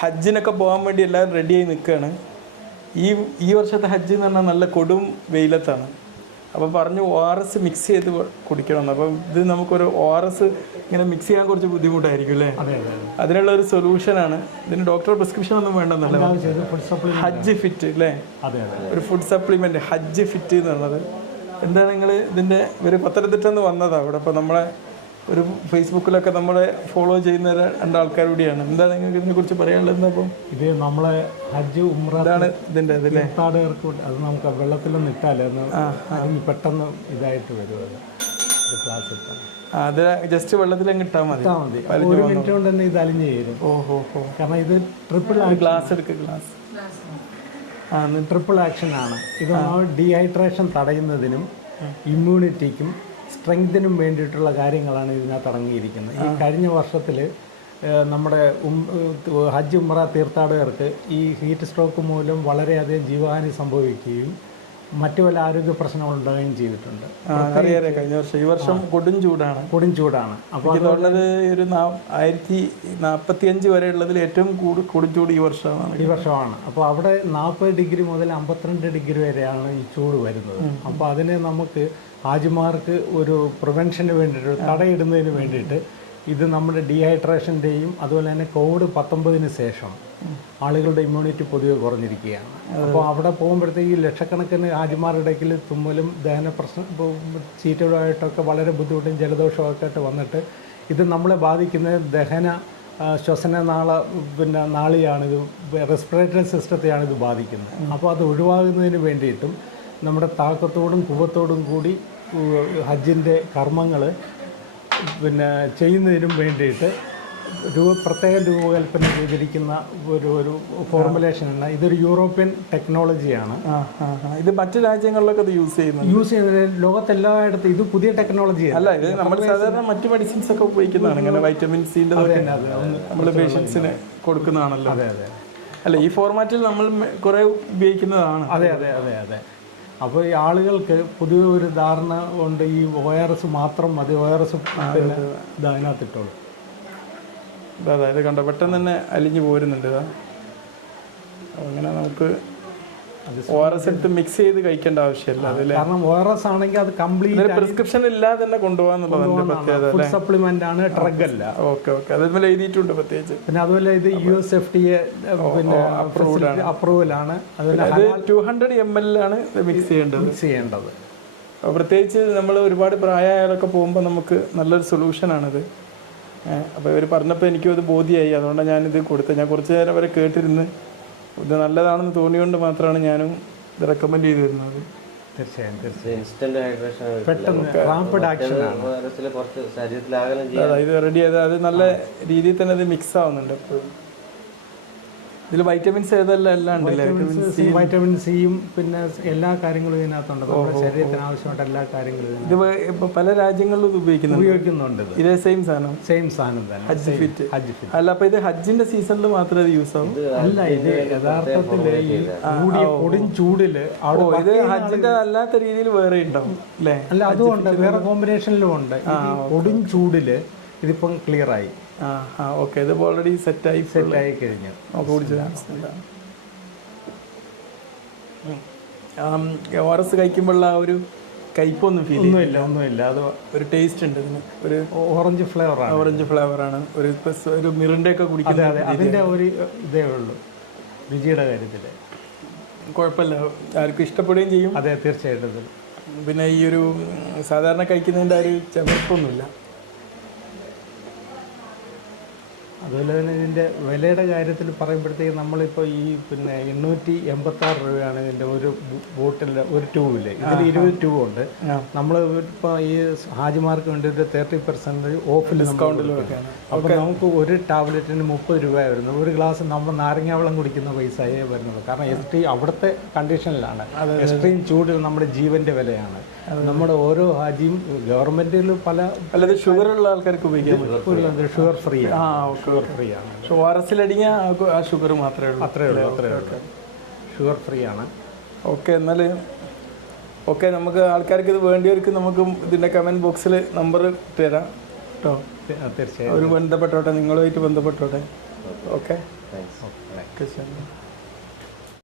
ഹജ്ജിനൊക്കെ പോകാൻ വേണ്ടി എല്ലാവരും റെഡിയായി നിൽക്കുകയാണ് ഈ ഈ വർഷത്തെ ഹജ്ജ് എന്ന് പറഞ്ഞാൽ നല്ല കൊടും വെയിലത്താണ്. അപ്പോൾ പറഞ്ഞു ഒ ആർ എസ് മിക്സ് ചെയ്ത് കുടിക്കണമെന്ന്. അപ്പം ഇത് നമുക്കൊരു ഒ ആർ എസ് ഇങ്ങനെ മിക്സ് ചെയ്യാൻ കുറച്ച് ബുദ്ധിമുട്ടായിരിക്കും അല്ലേ? അതെ അതെ അതിനുള്ള ഒരു സൊല്യൂഷനാണ് ഇതിന് ഡോക്ടർ പ്രിസ്ക്രിപ്ഷൻ ഒന്നും വേണ്ടെന്നല്ല. ഹജ്ജ് ഫിറ്റ് അല്ലേ? ഒരു ഫുഡ് സപ്ലിമെന്റ് ഹജ്ജ് ഫിറ്റ് എന്ന് പറഞ്ഞത് എന്താണ് നിങ്ങൾ ഇതിന്റെ ഒരു പത്തനംതിട്ട നിന്ന് വന്നതാ അവിടെ. അപ്പോൾ നമ്മളെ ഒരു ഫേസ്ബുക്കിലൊക്കെ നമ്മളെ ഫോളോ ചെയ്യുന്ന രണ്ട് കൂടിയാണ്. എന്താണ് നിങ്ങൾക്ക് ഇതിനെ കുറിച്ച് പറയാനുള്ളത് അപ്പം ഇത് നമ്മളെ ഹജ്ജ് ഉമ്ര ഇതാണ് ഇതില്ലേ തീർത്ഥാടകർക്ക് അത് നമുക്ക് വെള്ളത്തിലൊന്നും ഇട്ടാലേ പെട്ടെന്ന് ഇതായിട്ട് വരുമല്ലോ ക്ലാസ് ഇട്ടാൽ. അത് ജസ്റ്റ് വെള്ളത്തിൽ അങ്ങ് ഇട്ടാൽ മതി. ഒരു മിനിറ്റ് കൊണ്ട് തന്നെ ഇത് അലിഞ്ഞ് ചേരും ഓഹോ ഹോ കാരണം ഇത് ട്രിപ്പിൾ ഗ്ലാസ് എടുക്കുക ഗ്ലാസ് ആ ട്രിപ്പിൾ ആക്ഷൻ ആണ്. ഇത് ഡീഹൈഡ്രേഷൻ തടയുന്നതിനും ഇമ്മ്യൂണിറ്റിക്കും സ്ട്രെങ്തിനും വേണ്ടിയിട്ടുള്ള കാര്യങ്ങളാണ് ഇതിനകത്ത് അടങ്ങിയിരിക്കുന്നത്. ഈ കഴിഞ്ഞ വർഷത്തിൽ നമ്മുടെ ഹജ്ജ് ഉമ്ര തീർത്ഥാടകർക്ക് ഈ ഹീറ്റ് സ്ട്രോക്ക് മൂലം വളരെയധികം ജീവഹാനി സംഭവിക്കുകയും മറ്റു പല ആരോഗ്യ പ്രശ്നങ്ങൾ ഉണ്ടാകുകയും ചെയ്തിട്ടുണ്ട്. കഴിഞ്ഞ വർഷം ഈ വർഷം കൊടും ചൂടാണ്. കൊടും ചൂടാണ്. അപ്പോൾ ഒരു ആയിരത്തി നാൽപ്പത്തി അഞ്ച് വരെ ഉള്ളതിൽ ഏറ്റവും കൂടു കൊടും ചൂട് ഈ വർഷമാണ്. ഈ വർഷമാണ്. അപ്പോൾ അവിടെ നാൽപ്പത് ഡിഗ്രി മുതൽ അമ്പത്തിരണ്ട് ഡിഗ്രി വരെയാണ് ഈ ചൂട് വരുന്നത്. അപ്പോൾ അതിനെ നമുക്ക് ഹാജിമാർക്ക് ഒരു പ്രിവെൻഷന് വേണ്ടിയിട്ട് തടയിടുന്നതിന് വേണ്ടിയിട്ട് ഇത് നമ്മുടെ ഡീഹൈഡ്രേഷന്റെയും അതുപോലെ തന്നെ കോവിഡ് പത്തൊമ്പതിന് ശേഷം ആളുകളുടെ ഇമ്മ്യൂണിറ്റി പൊതുവെ കുറഞ്ഞിരിക്കുകയാണ്. അപ്പോൾ അവിടെ പോകുമ്പോഴത്തേക്ക് ഈ ലക്ഷക്കണക്കിന് ഹാജിമാരുടെ ഇടയ്ക്കിൽ തുമ്മലും ദഹന പ്രശ്നം ഇപ്പോൾ ചീറ്റലുമായിട്ടൊക്കെ വളരെ ബുദ്ധിമുട്ടും ജലദോഷമൊക്കെ ആയിട്ട് വന്നിട്ട് ഇത് നമ്മളെ ബാധിക്കുന്ന ദഹന ശ്വസന നാള പിന്നെ നാളിയാണ് ഇത് റെസ്പിറേറ്ററി സിസ്റ്റത്തെയാണ് ഇത് ബാധിക്കുന്നത്. അപ്പോൾ അത് ഒഴിവാകുന്നതിന് വേണ്ടിയിട്ടും നമ്മുടെ താക്കത്തോടും കുവത്തോടും കൂടി ഹജ്ജിന്റെ കർമ്മങ്ങൾ പിന്നെ ചെയ്യുന്നതിനും വേണ്ടിയിട്ട് രൂപ പ്രത്യേക രൂപകൽപ്പന ചെയ്തിരിക്കുന്ന ഒരു ഒരു ഫോർമുലേഷനാണ് ഇതൊരു യൂറോപ്യൻ ടെക്നോളജിയാണ്. ഇത് മറ്റു രാജ്യങ്ങളിലൊക്കെ ഇത് യൂസ് ചെയ്യുന്നത് യൂസ് ചെയ്യുന്നത് ലോകത്തെല്ലായിടത്തും ഇത് പുതിയ ടെക്നോളജിയാണ് അല്ല ഇത് നമ്മൾ സാധാരണ മറ്റു മെഡിസിൻസ് ഒക്കെ ഉപയോഗിക്കുന്നതാണ്. ഇങ്ങനെ വൈറ്റമിൻ സിന്റെ നമ്മൾ പേഷ്യൻസിന് കൊടുക്കുന്നതാണല്ലോ. അതെ അതെ. അല്ല ഈ ഫോർമാറ്റിൽ നമ്മൾ കുറെ ഉപയോഗിക്കുന്നതാണ്. അതെ അതെ അതെ അതെ. അപ്പോൾ ഈ ആളുകൾക്ക് പുതിയ ഒരു ധാരണ കൊണ്ട് ഈ ഒ ആർ എസ് മാത്രം മതി ഒ ആർ എസ് അതിനകത്തിട്ടോളൂ ഇതാ, അതായത് കണ്ടോ? പെട്ടെന്ന് തന്നെ അലിഞ്ഞു പോരുന്നുണ്ട് ഇതാ. അങ്ങനെ നമുക്ക് ഒ ആർ എസ് എടുത്ത് മിക്സ് ചെയ്ത് കഴിക്കേണ്ട ആവശ്യമില്ല അതിൽ കാരണം ആണെങ്കിൽ അത് കംപ്ലീറ്റ് പ്രിസ്ക്രിപ്ഷൻ ഇല്ലാതെ തന്നെ കൊണ്ടുപോകാന്നുള്ളതാണ് പ്രത്യേകത സപ്ലിമെന്റ് ആണ് ഡ്രഗ് അല്ല. Okay okay. അതിന്മേൽ എഴുതിയിട്ടുണ്ട് പ്രത്യേകിച്ച്. പിന്നെ അതുപോലെ ഇത് U S F T A പിന്നെ അപ്രൂവൽ ആണ്. അതുപോലെ അത് ടു ഹൺഡ്രഡ് എം എൽ ആണ് ഇത് മിക്സ് ചെയ്യേണ്ടത്. മിക്സ് ചെയ്യേണ്ടത്. പ്രത്യേകിച്ച് നമ്മൾ ഒരുപാട് പ്രായമായാലൊക്കെ പോകുമ്പോൾ നമുക്ക് നല്ലൊരു സൊല്യൂഷനാണിത് അപ്പോൾ ഇവർ പറഞ്ഞപ്പോൾ എനിക്കും അത് ബോധ്യമായി അതുകൊണ്ടാണ് ഞാനിത് കൊടുത്തത് ഞാൻ കുറച്ച് നേരം വരെ കേട്ടിരുന്ന് ഇത് നല്ലതാണെന്ന് തോന്നിയുകൊണ്ട് മാത്രമാണ് ഞാനും ഇത് റെക്കമെൻഡ് ചെയ്തിരുന്നത്. തീർച്ചയായും തീർച്ചയായും. ഇൻസ്റ്റന്റ് ഹൈഡ്രേഷൻ പെട്ടെന്ന് റാപ്പിഡ് ആക്ഷൻ ആണ്. അതായത് റെഡി ചെയ്ത് അത് നല്ല രീതിയിൽ തന്നെ അത് മിക്സ് ആവുന്നുണ്ട് എപ്പോഴും. ഇതിൽ വൈറ്റമിൻസ് ഏതെല്ലാം എല്ലാം ഉണ്ട് വൈറ്റമിൻ സി വൈറ്റമിൻ സിയും പിന്നെ എല്ലാ കാര്യങ്ങളും ഇതിനകത്തുണ്ട്. നമ്മുടെ ശരീരത്തിന് ആവശ്യമായിട്ട് എല്ലാ കാര്യങ്ങളും ഇത് ഇപ്പൊ പല രാജ്യങ്ങളിലും ഉപയോഗിക്കുന്നു ഉപയോഗിക്കുന്നുണ്ട്. ഉപയോഗിക്കുന്നുണ്ട് ഇതേ. സെയിം സാധനം? സെയിം സാധനം തന്നെ. ഹജ്ജ് ഫിറ്റ് ഹജ്ജ് ഫിറ്റ് അല്ല അപ്പൊ ഇത് ഹജ്ജിന്റെ സീസണിൽ മാത്രമേ ഇത് യൂസ് ആവും? അല്ല ഇത് യഥാർത്ഥത്തിൽ ഈ കൂടിയ കൊടും ചൂടിൽ ഇത് ഹജ്ജിന്റെ അല്ലാത്ത രീതിയിൽ വേറെ ഉണ്ടാവും അല്ലേ അല്ല അതുകൊണ്ട് വേറെ കോമ്പിനേഷനിലും ഉണ്ട്. ഈ കൊടും ചൂടിൽ ഇതിപ്പം ക്ലിയർ ആയി. ആ ആ ഓക്കെ ഇത് ഓൾറെഡി സെറ്റായി സെറ്റ് ആയി കഴിഞ്ഞു. നമുക്ക് കുടിച്ചത് ആർ എസ് കഴിക്കുമ്പോഴുള്ള ആ ഒരു കയ്പൊന്നും ഫീൽ ഒന്നുമില്ല ഒന്നുമില്ല അത് ഒരു ടേസ്റ്റ് ഉണ്ട് ഇതിന്. ഒരു ഓറഞ്ച് ഫ്ലേവർ ആണ്. ഓറഞ്ച് ഫ്ലേവർ ആണ്. ഒരു ഒരു മിറിന്റെ ഒക്കെ അതെ കുടിക്കുന്ന അതെ അതിന്റെ ഒരു ഇതേ ഉള്ളൂ. രുചിയുടെ കാര്യത്തിൽ കുഴപ്പമില്ല. ആർക്കും ഇഷ്ടപ്പെടുകയും ചെയ്യും. അതെ തീർച്ചയായിട്ടും. പിന്നെ ഈ ഒരു സാധാരണ കഴിക്കുന്നതിന്റെ ആ ഒരു ചവർപ്പൊന്നുമില്ല അതുപോലെ തന്നെ ഇതിന്റെ വിലയുടെ കാര്യത്തിൽ പറയുമ്പോഴത്തേക്ക് നമ്മളിപ്പോൾ ഈ പിന്നെ എണ്ണൂറ്റി എൺപത്തി ആറ് രൂപയാണ് ഇതിന്റെ ഒരു ബോട്ടിലിന്റെ ഒരു ട്യൂബിൽ. ഇതിൽ ഇരുപത് ട്യൂബ് ഉണ്ട് നമ്മൾ ഇപ്പോൾ ഈ ഹാജിമാർക്ക് വേണ്ടി ഒരു തേർട്ടി പെർസെന്റേജ് ഓഫ് ഡിസ്കൗണ്ടിൽ അപ്പോൾ നമുക്ക് ഒരു ടാബ്ലറ്റിന് മുപ്പത് രൂപ വരുന്നത് ഒരു ഗ്ലാസ് നമ്മൾ നാരങ്ങ വെള്ളം കുടിക്കുന്ന പൈസയേ വരുന്നത് കാരണം എസ് ടി അവിടുത്തെ കണ്ടീഷനിലാണ്. എക്സ്ട്രീം ചൂടിൽ നമ്മുടെ ജീവന്റെ വിലയാണ്. നമ്മുടെ ഓരോ ഹാജിയും ഗവൺമെന്റിൽ പല ഷുഗർ ഉള്ള ആൾക്കാർക്ക് ഉപയോഗിക്കാൻ ഷുഗർ ഫ്രീ ആ ആണ് ഓക്കെ ഷുഗർ ഫ്രീ ആണ്. പക്ഷെ ഒ ആർ എസിലടിഞ്ഞാൽ ആ ഷുഗർ മാത്രമേ ഉള്ളൂ. അത്രേ ഉള്ളൂ അത്രേ ഉള്ളൂ. ഷുഗർ ഫ്രീ ആണ്. ഓക്കെ എന്നാൽ ഓക്കെ നമുക്ക് ആൾക്കാർക്ക് ഇത് വേണ്ടിയവർക്ക് നമുക്ക് ഇതിന്റെ കമന്റ് ബോക്സിൽ നമ്പർ തരാം കേട്ടോ തീർച്ചയായും. ഒരു ബന്ധപ്പെട്ടോട്ടെ നിങ്ങളുമായിട്ട് ബന്ധപ്പെട്ടോട്ടെ. ഓക്കെ. Thanks okay